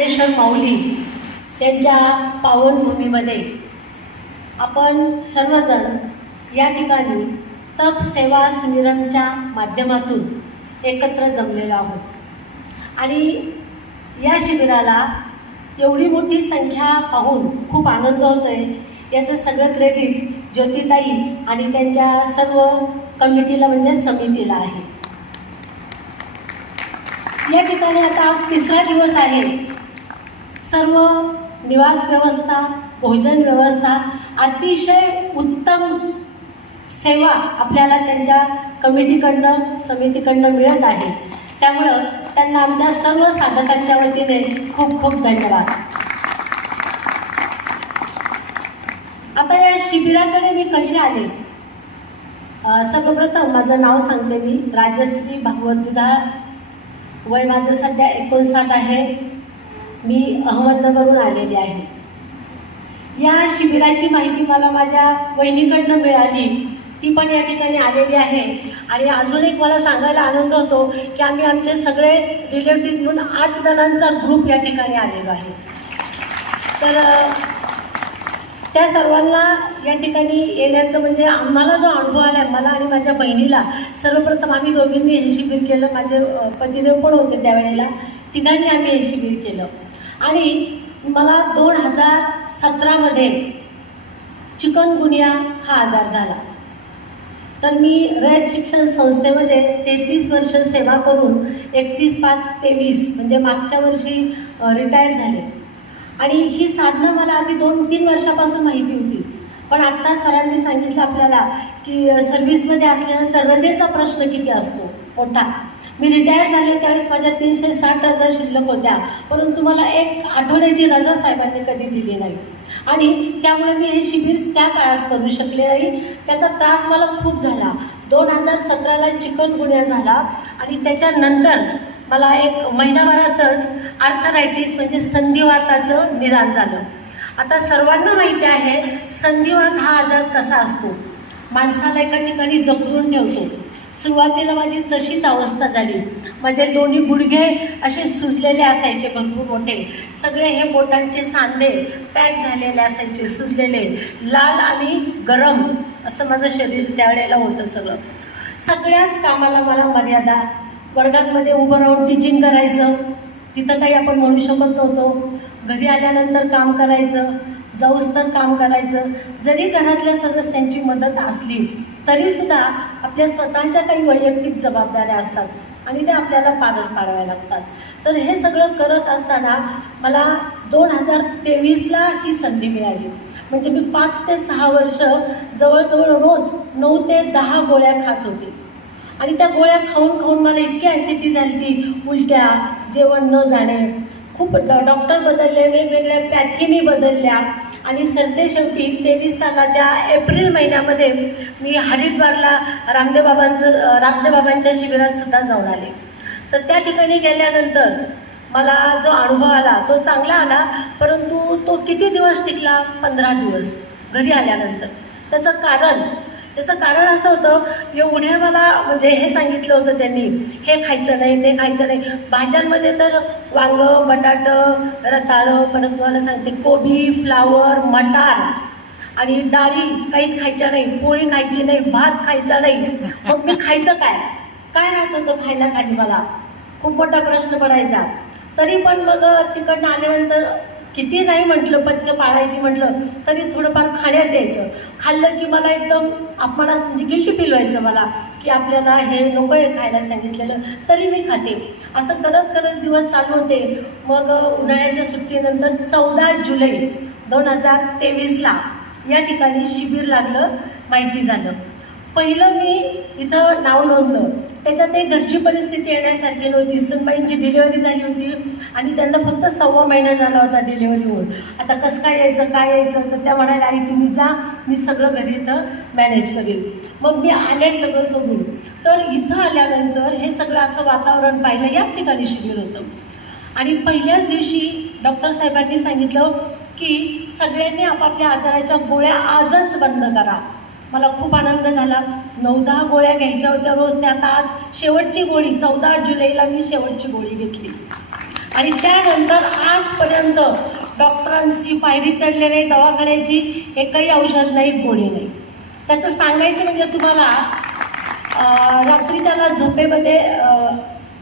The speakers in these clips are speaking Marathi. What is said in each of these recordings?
ज्ञानेश्वर माऊली यांच्या पावनभूमीमध्ये आपण सर्वजण या ठिकाणी तप सेवा सुमिरमच्या माध्यमातून एकत्र जमलेलो आहोत. आणि या शिबिराला एवढी मोठी संख्या पाहून खूप आनंद होतो आहे याचं सगळं क्रेडिट ज्योतिताई आणि त्यांच्या सर्व कमिटीला म्हणजे समितीला आहे. या ठिकाणी आता आज तिसरा दिवस आहे. सर्व निवास व्यवस्था भोजन व्यवस्था अतिशय उत्तम सेवा आपल्याला त्यांच्या कमिटीकडनं समितीकडनं मिळत आहे. त्यामुळं त्यांना आमच्या सर्व साधकांच्या वतीने खूप खूप धन्यवाद. आता या शिबिराकडे मी कशी आले? सर्वप्रथम माझं नाव सांगते मी. राजश्री भागवत दुधाळ. वय माझं सध्या एकोणसाठ आहे. मी अहमदनगरहून आलेली आहे. या शिबिराची माहिती मला माझ्या बहिणीकडनं मिळाली. ती पण या ठिकाणी आलेली आहे. आणि अजून एक मला सांगायला आनंद होतो की आम्ही आमचे सगळे रिलेटिव्स म्हणून आठ जणांचा ग्रुप या ठिकाणी आलेलो आहे. तर त्या सर्वांना या ठिकाणी येण्याचं म्हणजे आम्हाला जो अनुभव आला आहे मला आणि माझ्या बहिणीला सर्वप्रथम आम्ही दोघींनी हे शिबिर केलं. माझे पतिदेव पण होते त्यावेळेला. तिघांनी आम्ही हे शिबिर केलं. आणि मला दोन हजार सतरामध्ये चिकनगुनिया हा आजार झाला. तर मी रयत शिक्षण संस्थेमध्ये तेहतीस वर्ष सेवा करून एकतीस पाच तेवीस म्हणजे मागच्या वर्षी रिटायर झाले. आणि ही साधनं मला आधी दोन तीन वर्षापासून माहिती होती. पण आत्ता सरांनी सांगितलं आपल्याला की सर्व्हिसमध्ये असल्यानंतर रजेचा प्रश्न किती असतो? मोठा. मी रिटायर झाले त्यावेळेस माझ्या तीनशे साठ रजा शिल्लक होत्या. परंतु मला एक आठवड्याची रजा साहेबांनी कधी दिली नाही. आणि त्यामुळे मी हे शिबिर त्या काळात करू शकले नाही. त्याचा त्रास मला खूप झाला. दोन हजार सतराला चिकन गुन्हा झाला आणि त्याच्यानंतर मला एक महिनाभरातच आर्थरायटिस म्हणजे संधिवाताचं निदान झालं. आता सर्वांना माहिती आहे संधिवात हा आजार कसा असतो? माणसाला एका ठिकाणी जखडून ठेवतो. सुरुवातीला माझी तशीच अवस्था झाली. माझे दोन्ही गुडघे असे सुजलेले असायचे भरपूर मोठे. सगळे हे बोटांचे सांधे पॅक झालेले असायचे सुजलेले. लाल आणि गरम असं माझं शरीर त्यावेळेला होतं सगळं. सगळ्याच कामाला मला मर्यादा. वर्गांमध्ये उभं राहून टीचिंग करायचं. तिथं काही आपण म्हणू शकत नव्हतो. घरी आल्यानंतर काम करायचं. जाऊस तर काम करायचं. जरी घरातल्या सदस्यांची मदत असली तरीसुद्धा आपल्या स्वतःच्या काही वैयक्तिक जबाबदाऱ्या असतात आणि त्या आपल्याला पारच पाडाव्या लागतात. तर हे सगळं करत असताना मला दोन हजार तेवीसला ही संधी मिळाली. म्हणजे मी पाच ते सहा वर्ष जवळजवळ रोज नऊ ते दहा गोळ्या खात होते. आणि त्या गोळ्या खाऊन खाऊन मला इतकी ॲसिडी झाली ती उलट्या जेवण न जाणे खूप डॉक्टर बदलले वेगवेगळ्या पॅथी मी बदलल्या. आणि सरते शेवटी तेवीस सालाच्या एप्रिल महिन्यामध्ये मी हरिद्वारला रामदेव बाबांचं रामदेव बाबांच्या शिबिरात सुद्धा जाऊन आले. तर त्या ठिकाणी गेल्यानंतर मला जो अनुभव आला तो चांगला आला परंतु तो किती दिवस टिकला? पंधरा दिवस. घरी आल्यानंतर. त्याचं कारण त्याचं कारण असं होतं एवढ्या मला म्हणजे हे सांगितलं होतं त्यांनी हे खायचं नाही ते खायचं नाही. भाज्यांमध्ये तर वांगं बटाटं रताळं परत तुम्हाला सांगते कोबी फ्लावर मटार आणि डाळी काहीच खायच्या नाही पोळी खायची नाही भात खायचा नाही. मग मी खायचं काय? काय राहत होतं खायला खाली मला? खूप मोठा प्रश्न पडायचा. तरी पण मग तिकडनं आल्यानंतर किती नाही म्हटलं पथ्य पाळायची म्हटलं तरी थोडंफार खाण्यात यायचं. खाल्लं की मला एकदम आपणास म्हणजे गिल्टी फील व्हायचं मला की आपल्याला हे नको आहे खायला सांगितलेलं तरी मी खाते. असं करत करत दिवस चालू होते. मग उन्हाळ्याच्या सुट्टीनंतर चौदा जुलै दोन हजार तेवीसला या ठिकाणी शिबिर लागलं माहिती झालं. पहिलं मी इथं नाव नोंदलं. त्याच्यात एक घरची परिस्थिती येण्यासारखी नव्हती. सुनबाईंची डिलिव्हरी झाली होती आणि त्यांना फक्त सव्वा महिना झाला होता डिलिव्हरी होऊन. आता कसं काय यायचं काय यायचं? तर त्या म्हणाल्या आई तुम्ही जा मी सगळं घरी इथं मॅनेज करेन. मग मी आले सगळं सोडून. तर इथं आल्यानंतर हे सगळं असं वातावरण पाहिलं याच ठिकाणी शिबिर होतं. आणि पहिल्याच दिवशी डॉक्टर साहेबांनी सांगितलं की सगळ्यांनी आपापल्या आजाराच्या गोळ्या आजच बंद करा. मला खूप आनंद झाला. नऊ दहा गोळ्या घ्यायच्या होत्या रोज. त्यात आज शेवटची गोळी चौदा जुलैला मी शेवटची गोळी घेतली. आणि त्यानंतर आजपर्यंत डॉक्टरांची पायरी चढली नाही दवाखान्याची एकही औषध नाही गोळी नाही. त्याचं सांगायचं म्हणजे तुम्हाला रात्रीच्याला रात्रीच्या ना झोपेमध्ये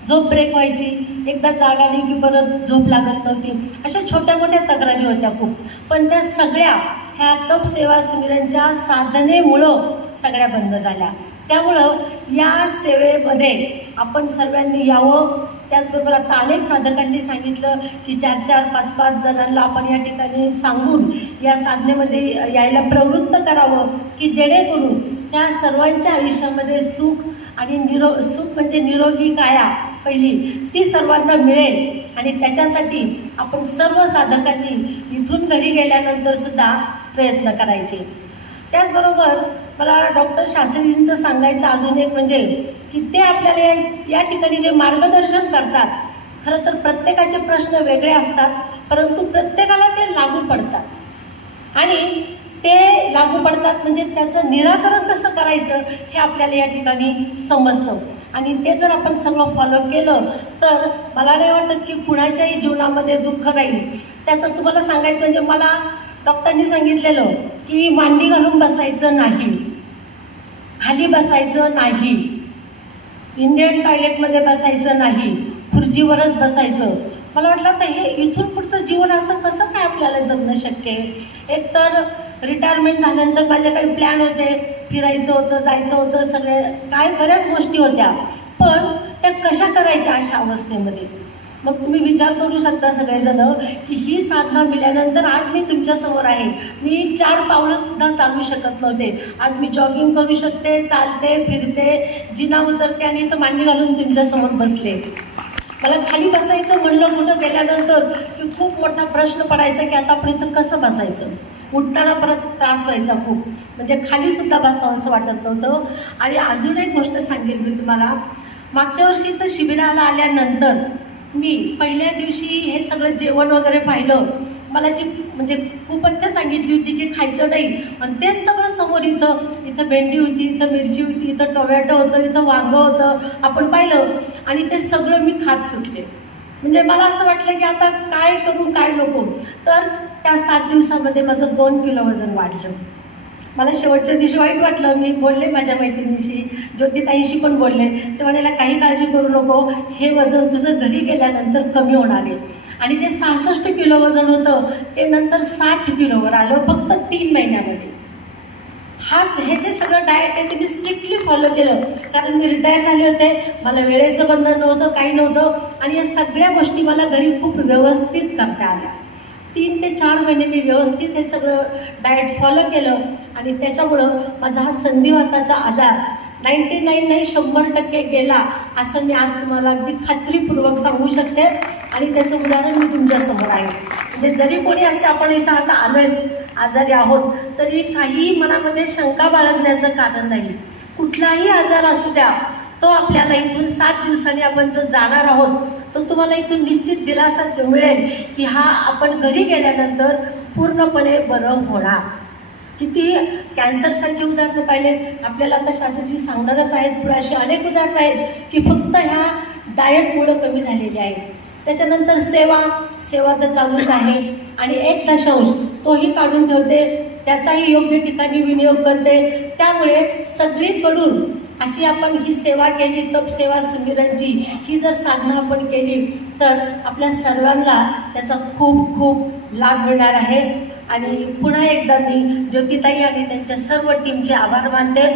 झोप ब्रेक व्हायची. एकदा जाग आली की परत झोप लागत नव्हती. अशा छोट्या मोठ्या तक्रारी होत्या खूप. पण त्या सगळ्या ह्या तप सेवा साधनेमुळं सगळ्या बंद झाल्या. त्यामुळं या सेवेमध्ये आपण सर्वांनी यावं. त्याचबरोबर आता अनेक साधकांनी सांगितलं की चार चार पाच पाच जणांना आपण या ठिकाणी सांगून या साधनेमध्ये यायला प्रवृत्त करावं की जेणेकरून त्या सर्वांच्या आयुष्यामध्ये सुख आणि निरो सुख म्हणजे निरोगी काया पहिली ती सर्वांना मिळेल. आणि त्याच्यासाठी आपण सर्व साधकांनी इथून घरी गेल्यानंतर सुद्धा प्रयत्न करायचे. त्याचबरोबर मला डॉक्टर शास्त्रीजींचं सांगायचं अजून एक म्हणजे की ते आपल्याला या या ठिकाणी जे मार्गदर्शन करतात खरं तर प्रत्येकाचे प्रश्न वेगळे असतात परंतु प्रत्येकाला ते लागू पडतात. आणि ते लागू पडतात म्हणजे त्याचं निराकरण कसं करायचं हे आपल्याला या ठिकाणी समजतं. आणि ते जर आपण सगळं फॉलो केलं तर मला नाही वाटत की कुणाच्याही जीवनामध्ये दुःख राहील. त्याचं तुम्हाला सांगायचं म्हणजे मला डॉक्टरांनी सांगितलेलं की मांडी घालून बसायचं नाही. खाली बसायचं नाही. इंडियन टॉयलेटमध्ये बसायचं नाही. खुर्चीवरच बसायचं. मला वाटलं आता हे इथून पुढचं जीवन असं कसं काय आपल्याला जगणं शक्य आहे? एकतर रिटायरमेंट झाल्यानंतर माझे काही प्लॅन होते. फिरायचं होतं जायचं होतं सगळे काय बऱ्याच गोष्टी होत्या. पण त्या कशा करायच्या अशा अवस्थेमध्ये? मग तुम्ही विचार करू शकता सगळेजण की ही साधना मिळाल्यानंतर आज मी तुमच्यासमोर आहे. मी चार पावलंसुद्धा चालू शकत नव्हते. आज मी जॉगिंग करू शकते चालते फिरते जिना उतरते आणि इथं मांडी घालून तुमच्यासमोर बसले. मला खाली बसायचं म्हणलं कुठं गेल्यानंतर की खूप मोठा प्रश्न पडायचा की आता आपण इथं कसं बसायचं? उठताना परत त्रास व्हायचा खूप. म्हणजे खालीसुद्धा बसावं असं वाटत नव्हतं. आणि अजून एक गोष्ट सांगेल मी तुम्हाला. मागच्या वर्षी इथं शिबिराला आल्यानंतर मी पहिल्या दिवशी हे सगळं जेवण वगैरे पाहिलं. मला जी म्हणजे खूपत्या सांगितली होती की खायचं नाही. आणि तेच सगळं समोर इथं इथं भेंडी होती इथं मिरची होती इथं टोमॅटो होतं इथं वांगं होतं. आपण पाहिलं आणि ते सगळं मी खात सुटले. म्हणजे मला असं वाटलं की आता काय करू काय नको. तर त्या सात दिवसामध्ये माझं दोन किलो वजन वाढलं. मला शेवटच्या दिवशी वाईट वाटलं. मी बोलले माझ्या मैत्रिणीशी ज्योतिताईशी पण बोलले. ते म्हणाला काही काळजी करू नको. हे वजन तुझं घरी गेल्यानंतर कमी होणार आहे. आणि जे सहासष्ट किलो वजन होतं ते नंतर साठ किलोवर आलं फक्त तीन महिन्यामध्ये. हा हे जे सगळं डाएट आहे ते मी स्ट्रिक्टली फॉलो केलं. कारण मी रिटायर झाले होते मला वेळेचं बंधन नव्हतं काही नव्हतं. आणि या सगळ्या गोष्टी मला घरी खूप व्यवस्थित करता आल्या. तीन ते चार महिने मी व्यवस्थित हे सगळं डाएट फॉलो केलं. आणि त्याच्यामुळं माझा हा संधिवाताचा आजार नाईन्टी नाईन नाही शंभर टक्के गेला असं मी आज तुम्हाला अगदी खात्रीपूर्वक सांगू शकते. आणि त्याचं उदाहरण मी तुमच्यासमोर आहे. म्हणजे जरी कोणी असे आपण इथं आता आलो आजारी आहोत तरी काही मनामध्ये शंका बाळगण्याचं कारण नाही. कुठलाही आजार असू द्या तो आपल्याला इथून सात दिवसांनी आपण जो जाणार आहोत तो तुम्हाला इथून निश्चित दिलासा मिळेल की हा आपण घरी गेल्यानंतर पूर्णपणे बरं होणार. किती कॅन्सरसारखी उदाहरणं पाहिले आपल्याला आता शास्त्रजी सांगणारच आहेत पुढे अशी अनेक उदाहरणं आहेत की फक्त ह्या डाएटमुळं कमी झालेली आहे. त्याच्यानंतर सेवा सेवा तर चालूच आहे. आणि एक दशांश तोही काढून ठेवते त्याचाही योग्य ठिकाणी विनियोग करते. त्यामुळे सगळीकडून अशी आपण ही सेवा केली तप सेवा सुमिरनची ही जर साधना आपण केली तर आपल्या सर्वांना त्याचा खूप खूप लाभ मिळणार आहे. आणि पुन्हा एकदा मी ज्योतिताई आणि त्यांच्या सर्व टीमचे आभार मानते.